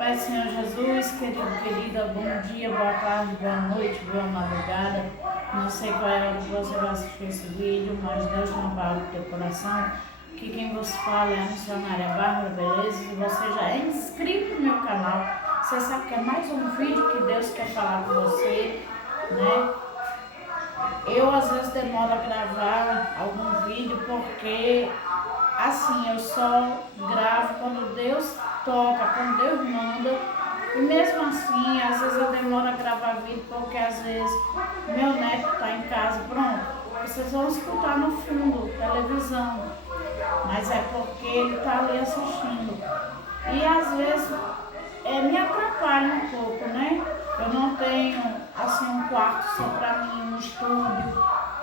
Pai Senhor Jesus, querida, bom dia, boa tarde, boa noite, boa madrugada. Não sei qual é a hora que você vai assistir esse vídeo, mas Deus tem uma palavra do teu coração. Que quem vos fala é a missionária Bárbara Beleza. Se você já é inscrito no meu canal, você sabe que é mais um vídeo que Deus quer falar com você, né? Eu às vezes demoro a gravar algum vídeo porque assim, eu só gravo quando Deus toca, quando Deus manda. E mesmo assim, às vezes eu demoro a gravar vídeo porque às vezes meu neto está em casa, pronto. Vocês vão escutar no fundo, televisão. Mas é porque ele está ali assistindo. E às vezes me atrapalha um pouco, né? Eu não tenho assim um quarto só para mim, um estúdio,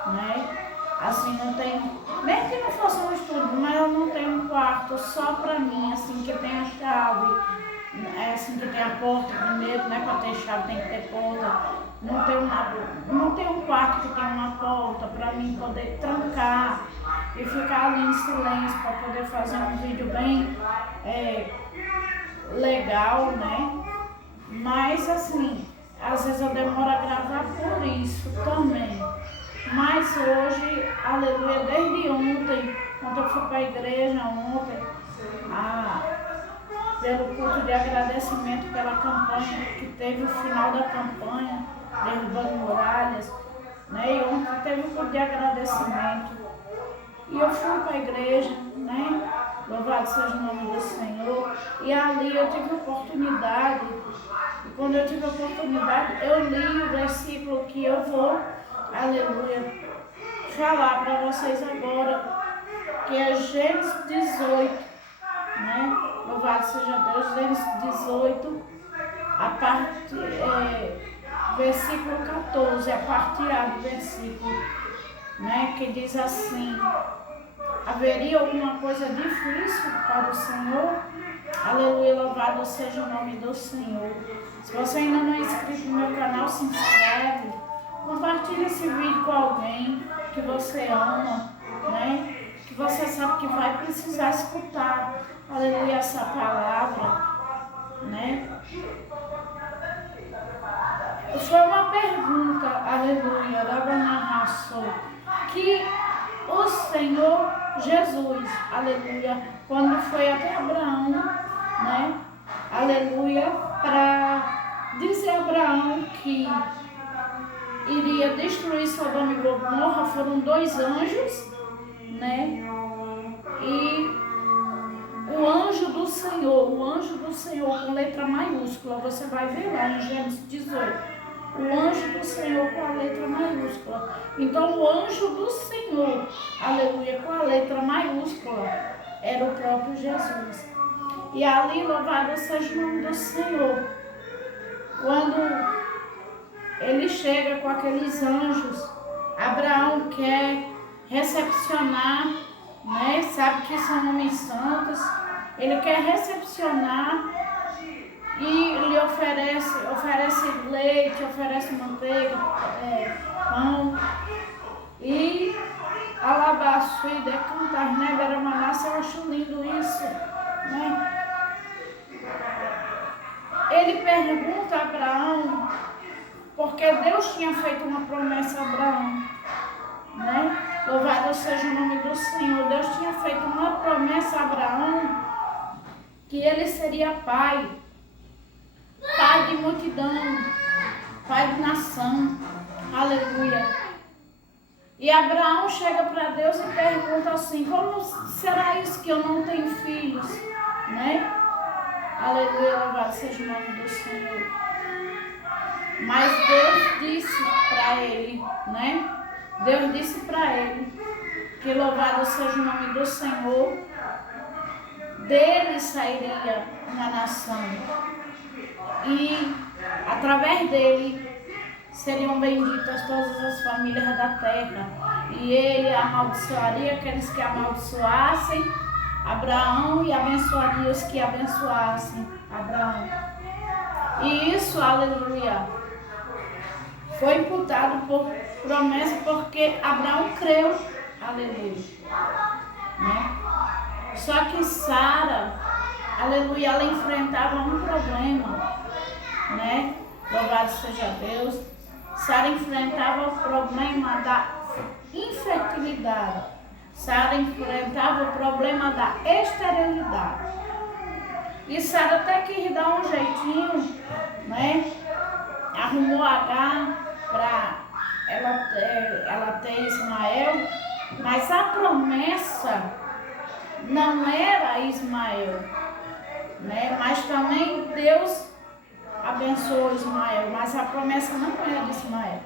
né? Assim, não tenho, mesmo que não fosse um estúdio, mas eu não tenho um quarto só pra mim, assim, que tem a chave, assim, que tem a porta primeiro, né, pra ter chave tem que ter porta. Não tem um quarto que tem uma porta pra mim poder trancar e ficar ali em silêncio pra poder fazer um vídeo bem legal, né? Mas, assim, às vezes eu demoro a gravar por isso também. Mas hoje, aleluia, desde ontem eu fui para a igreja pelo culto de agradecimento pela campanha, que teve o final da campanha, derrubando muralhas, né? E ontem teve o culto de agradecimento. E eu fui para a igreja, né? Louvado seja o nome do Senhor. E ali eu tive oportunidade, e quando eu tive oportunidade, eu li o versículo que eu vou, aleluia, falar para vocês agora, que é Gênesis 18, né? Louvado seja Deus, Gênesis 18, versículo 14, a parte A do versículo, né? Que diz assim: haveria alguma coisa difícil para o Senhor? Aleluia, louvado seja o nome do Senhor. Se você ainda não é inscrito no meu canal, se inscreve. Compartilhe esse vídeo com alguém que você ama, né? Que você sabe que vai precisar escutar, aleluia, essa palavra, né? Foi uma pergunta, aleluia, que o Senhor Jesus, aleluia, quando foi até Abraão, né? Aleluia, para dizer a Abraão que iria destruir Sodoma e Gomorra, foram 2 anjos, né? E o anjo do Senhor com letra maiúscula, você vai ver lá em Gênesis 18. O anjo do Senhor com a letra maiúscula. Então o anjo do Senhor, aleluia, com a letra maiúscula, era o próprio Jesus. E ali, louvado seja o nome do Senhor, quando ele chega com aqueles anjos, Abraão quer recepcionar, né? Sabe que são homens santos. Ele quer recepcionar e lhe oferece leite, oferece manteiga, pão. E alabaço e decantar, né? Veramanácia, eu acho lindo isso, né? Ele pergunta a Abraão, porque Deus tinha feito uma promessa a Abraão, né? Louvado seja o nome do Senhor. Deus tinha feito uma promessa a Abraão que ele seria pai de multidão, pai de nação, aleluia. E Abraão chega para Deus e pergunta assim: como será isso que eu não tenho filhos, né? Aleluia, louvado seja o nome do Senhor. Mas Deus disse para ele, né? Deus disse para ele que louvado seja o nome do Senhor, dele sairia uma nação e através dele seriam benditas todas as famílias da terra, e ele amaldiçoaria aqueles que amaldiçoassem Abraão e abençoaria os que abençoassem Abraão. E isso, aleluia, foi imputado por promessa porque Abraão creu, aleluia, né? Só que Sara, aleluia, ela enfrentava um problema, né? Louvado seja Deus. Sara enfrentava o problema da infertilidade. Sara enfrentava o problema da esterilidade. E Sara até quis dar um jeitinho, né? Arrumou Agar para ela ter Ismael, mas a promessa não era Ismael, né? Mas também Deus abençoou Ismael, mas a promessa não era Ismael.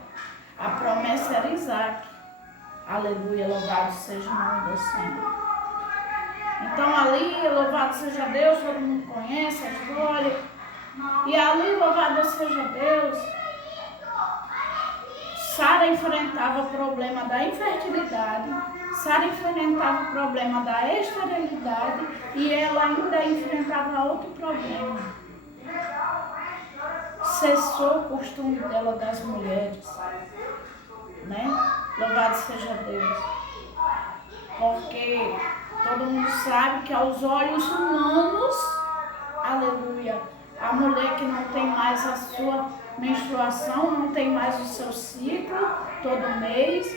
A promessa era Isaac. Aleluia, louvado seja o nome do Senhor. Então ali, louvado seja Deus, todo mundo conhece a história. E ali, louvado seja Deus, Sara enfrentava o problema da infertilidade, Sara enfrentava o problema da esterilidade e ela ainda enfrentava outro problema. Cessou o costume dela das mulheres, né? Louvado seja Deus. Porque todo mundo sabe que aos olhos humanos, aleluia, a mulher que não tem mais a sua menstruação, não tem mais o seu ciclo todo mês,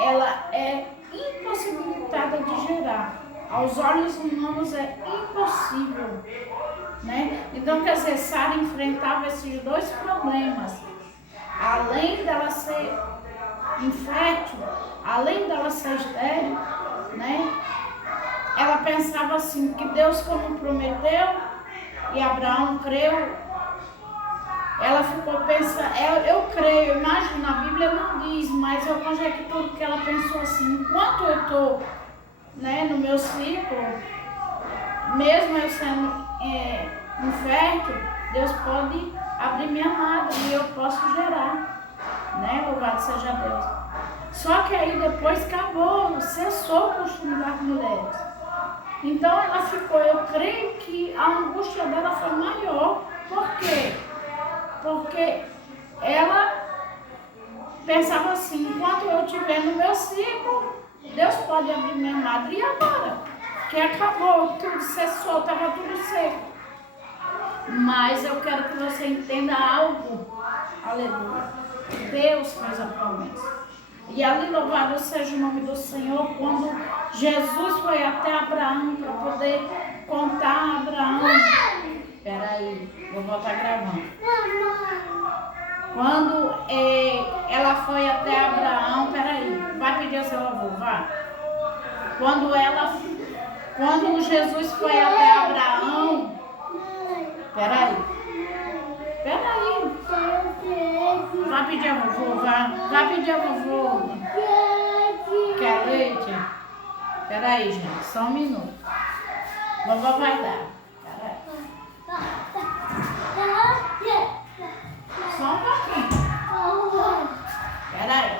ela é impossibilitada de gerar. Aos olhos humanos é impossível, né? Então, quer dizer, Sara enfrentava esses dois problemas. Além dela ser infértil, além dela ser estéril, né? Ela pensava assim, que Deus como prometeu, e Abraão creu, ela ficou pensando, eu creio, imagina, a Bíblia não diz, mas eu conjecturo que ela pensou assim, enquanto eu estou, né, no meu ciclo, mesmo eu sendo infértil, Deus pode abrir minha madre e eu posso gerar, né, louvado seja Deus. Só que aí depois acabou, cessou o costume das mulheres. Então ela ficou, eu creio que a angústia dela foi maior. Por quê? Porque ela pensava assim, enquanto eu estiver no meu ciclo, Deus pode abrir minha madre. E agora? Que acabou, tudo cessou, estava tudo seco. Mas eu quero que você entenda algo. Aleluia. Deus fez a promessa. E ali, louvado seja o nome do Senhor, quando Jesus foi até Abraão para poder contar a Abraão. Peraí, vou voltar gravando. Quando ela foi até Abraão, peraí, vai pedir ao seu avô, vai. Quando Jesus foi até Abraão, peraí. Vai pedir a vovô, vai pedir a vovô. Quer leite? Peraí, gente, só um minuto. Vovó vai dar. Peraí. Só um pouquinho. Peraí.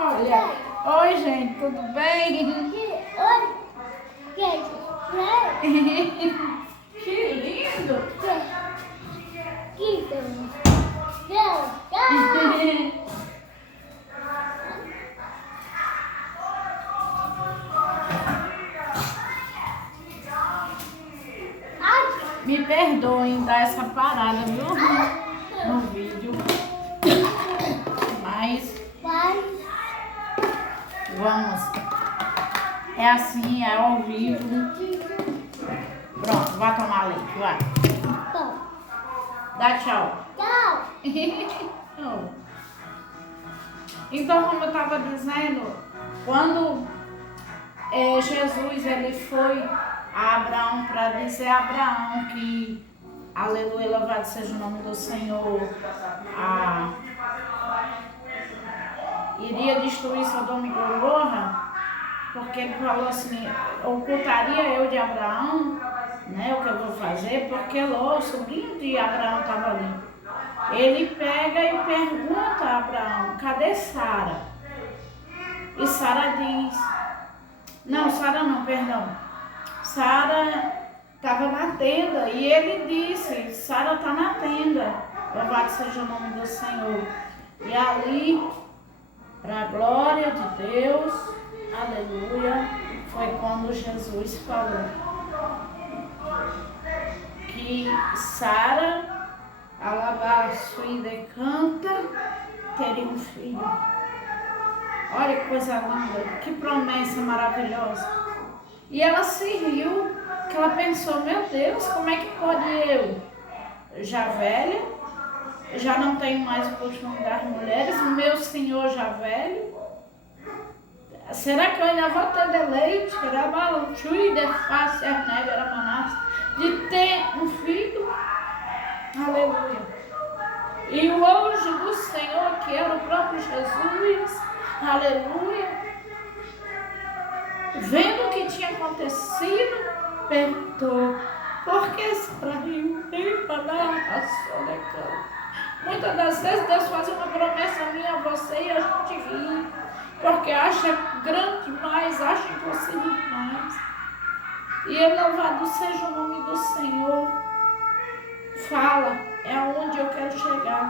Olha. Oi, gente, tudo bem? Que lindo! Me perdoem dar essa parada, viu? No vídeo. Mas vamos. É assim, é ao vivo. Pronto, vai tomar leite, vai. Dá tchau. Tchau. Então, como eu estava dizendo, quando Jesus ele foi a Abraão para dizer a Abraão que, aleluia, louvado seja o nome do Senhor, iria destruir Sodoma e Gomorra, porque ele falou assim, ocultaria eu de Abraão, né, o que eu vou fazer, porque Ló, o sobrinho de Abraão, estava ali. Ele pega e pergunta a Abraão, cadê Sara? E Sara diz, Sara estava na tenda, e ele disse, Sara está na tenda, louvado seja o nome do Senhor. E ali, para a glória de Deus, aleluia, foi quando Jesus falou que Sara, alabaço e decanta, teria um filho. Olha que coisa linda, que promessa maravilhosa. E ela se riu, que ela pensou, meu Deus, como é que pode eu, já velha, já não tenho mais o costume das mulheres, meu senhor já velho, será que eu ainda vou ter deleite, de ter um filho? Aleluia. E o anjo do Senhor, que era o próprio Jesus, aleluia, vendo o que tinha acontecido, perguntou, por que saiu? Muitas das vezes Deus faz uma promessa minha a você e a gente ri, porque acha grande demais, acha impossível demais. E louvado seja o nome do Senhor. Fala, é aonde eu quero chegar.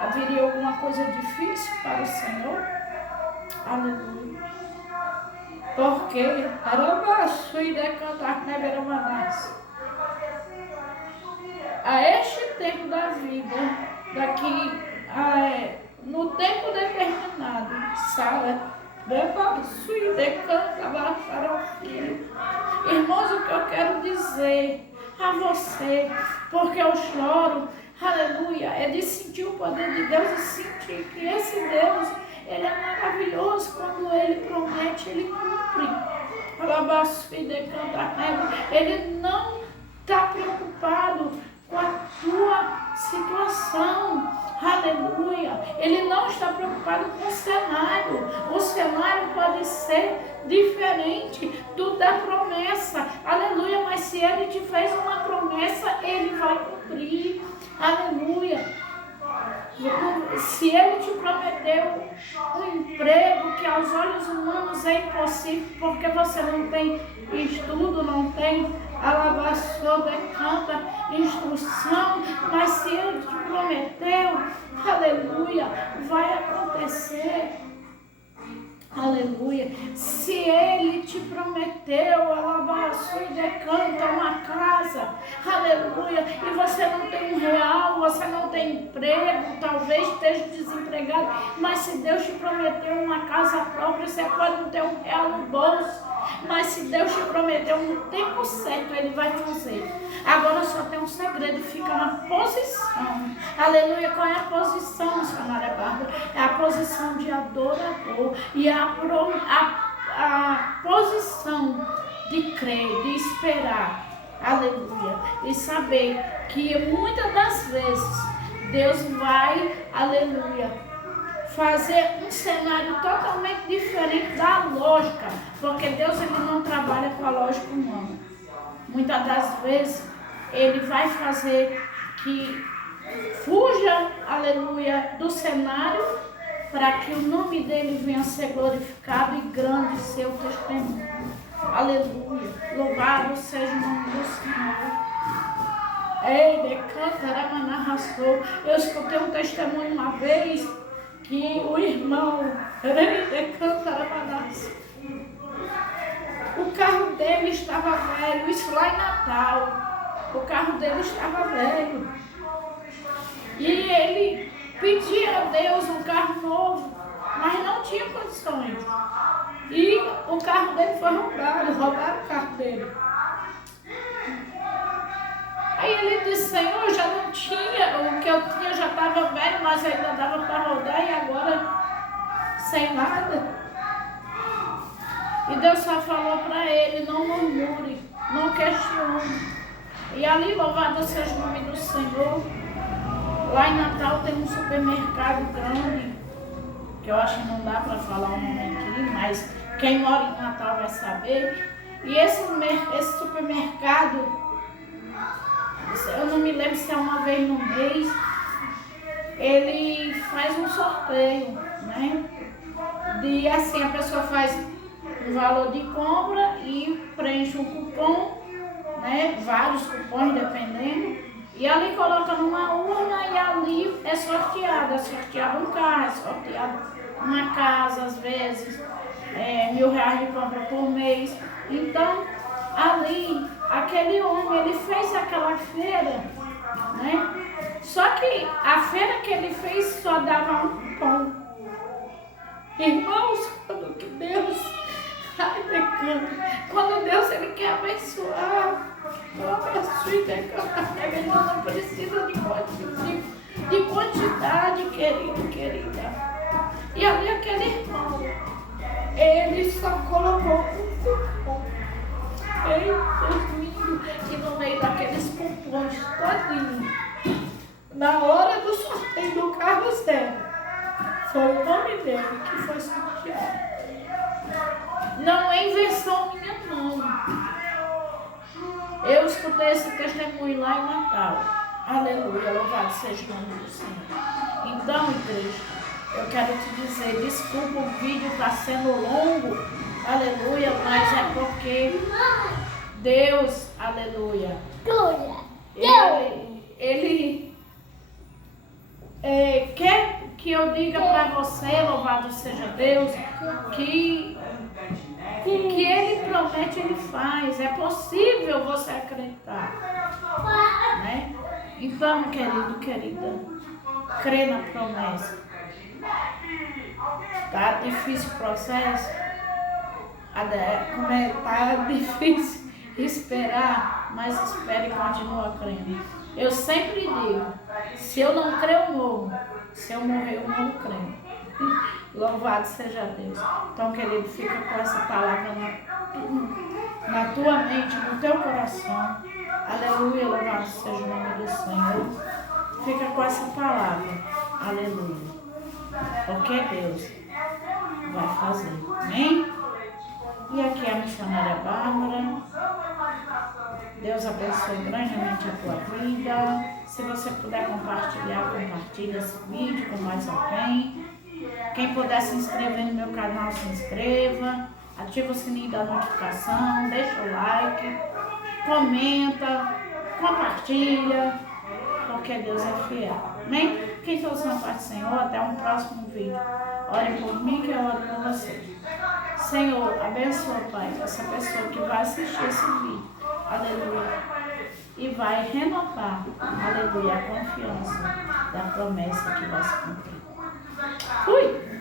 Haveria alguma coisa difícil para o Senhor? Aleluia. Porque a este tempo da vida, daqui no tempo determinado, Sara, irmãos, o que eu quero dizer a você, porque eu choro, aleluia, é de sentir o poder de Deus e sentir que esse Deus, ele é maravilhoso. Quando ele promete, ele cumpre. Ele não está preocupado com a tua situação, aleluia. Ele não está preocupado com o cenário. O cenário pode ser diferente do da promessa, aleluia, mas se ele te fez uma promessa, ele vai cumprir, aleluia. Se ele te prometeu um emprego que aos olhos humanos é impossível, porque você não tem estudo, não tem alabação, decanta, instrução, mas se ele te prometeu, aleluia, vai acontecer. Aleluia. Se ele te prometeu, alabaço e decanta uma casa, aleluia, e você não tem R$1, você não tem emprego, talvez esteja desempregado, mas se Deus te prometeu uma casa própria, você pode não ter R$1 no bolso, mas se Deus te prometeu no tempo certo, ele vai fazer. Agora só tem um segredo, fica na posição. Aleluia. Qual é a posição, missionária Bárbara? É a posição de adorador e a posição de crer, de esperar. Aleluia. E saber que muitas das vezes Deus vai, aleluia, fazer um cenário totalmente diferente da lógica, porque Deus, ele não trabalha com a lógica humana. Muitas das vezes ele vai fazer que fuja, aleluia, do cenário, para que o nome dele venha a ser glorificado e grande ser o testemunho. Aleluia. Louvado seja o nome do Senhor. Ei, decanta, eu escutei um testemunho uma vez que o irmão, o carro dele estava velho, isso lá em Natal. O carro dele estava velho. E ele pedia a Deus um carro novo, mas não tinha condições. E o carro dele foi roubado, roubaram o carro dele. Aí ele disse, Senhor, já não tinha, o que eu tinha já estava velho, mas ainda dava para rodar e agora sem nada. E Deus só falou para ele, não murmure, não questione. E ali, louvado seja o nome do Senhor, lá em Natal tem um supermercado grande, que eu acho que não dá para falar o nome aqui, mas quem mora em Natal vai saber. E esse supermercado, eu não me lembro se é uma vez no mês, ele faz um sorteio, né? De assim, a pessoa faz um valor de compra e preenche um cupom, né? Vários cupons dependendo, e ali coloca numa urna e ali é sorteado um carro, é sorteado uma casa às vezes. R$ 1.000 de compra por mês. Então, ali, aquele homem, ele fez aquela feira, né? Só que a feira que ele fez só dava um pão. Irmãos, quando Deus ele quer abençoar, ele não precisa de quantidade, querida. E ali aquele irmão, ele só colocou um cupom. Ei, Deus lindo, que no meio daqueles cupons todinho, na hora do sorteio do carro zero, foi o nome dele que foi sorteado. Não é invenção minha, não. Eu escutei esse testemunho lá em Natal. Aleluia, louvado seja o nome do Senhor. Então, igreja, eu quero te dizer, desculpa, o vídeo está sendo longo, aleluia, mas é porque Deus, aleluia, Ele quer que eu diga para você, louvado seja Deus, que Ele promete, Ele faz. É possível você acreditar, né? Então, querido, querida, crê na promessa. Tá difícil o processo? Tá difícil esperar, mas espere e continua crendo. Eu sempre digo, se eu não crer, eu morro. Se eu morrer, eu morro crendo. Louvado seja Deus. Então, querido, fica com essa palavra na tua mente, no teu coração. Aleluia, louvado seja o nome do Senhor. Fica com essa palavra. Aleluia. Porque Deus vai fazer. Amém? E aqui é a missionária Bárbara. Deus abençoe grandemente a tua vida. Se você puder compartilhar, compartilha esse vídeo com mais alguém. Quem puder se inscrever no meu canal, se inscreva. Ativa o sininho da notificação. Deixa o like. Comenta. Compartilha. Porque Deus é fiel. Amém? Quem todos na paz do Senhor. Até um próximo vídeo. Ore por mim que eu oro por vocês. Senhor, abençoa, Pai, essa pessoa que vai assistir esse vídeo. Aleluia. E vai renovar, aleluia, a confiança da promessa que vai se cumprir. Fui!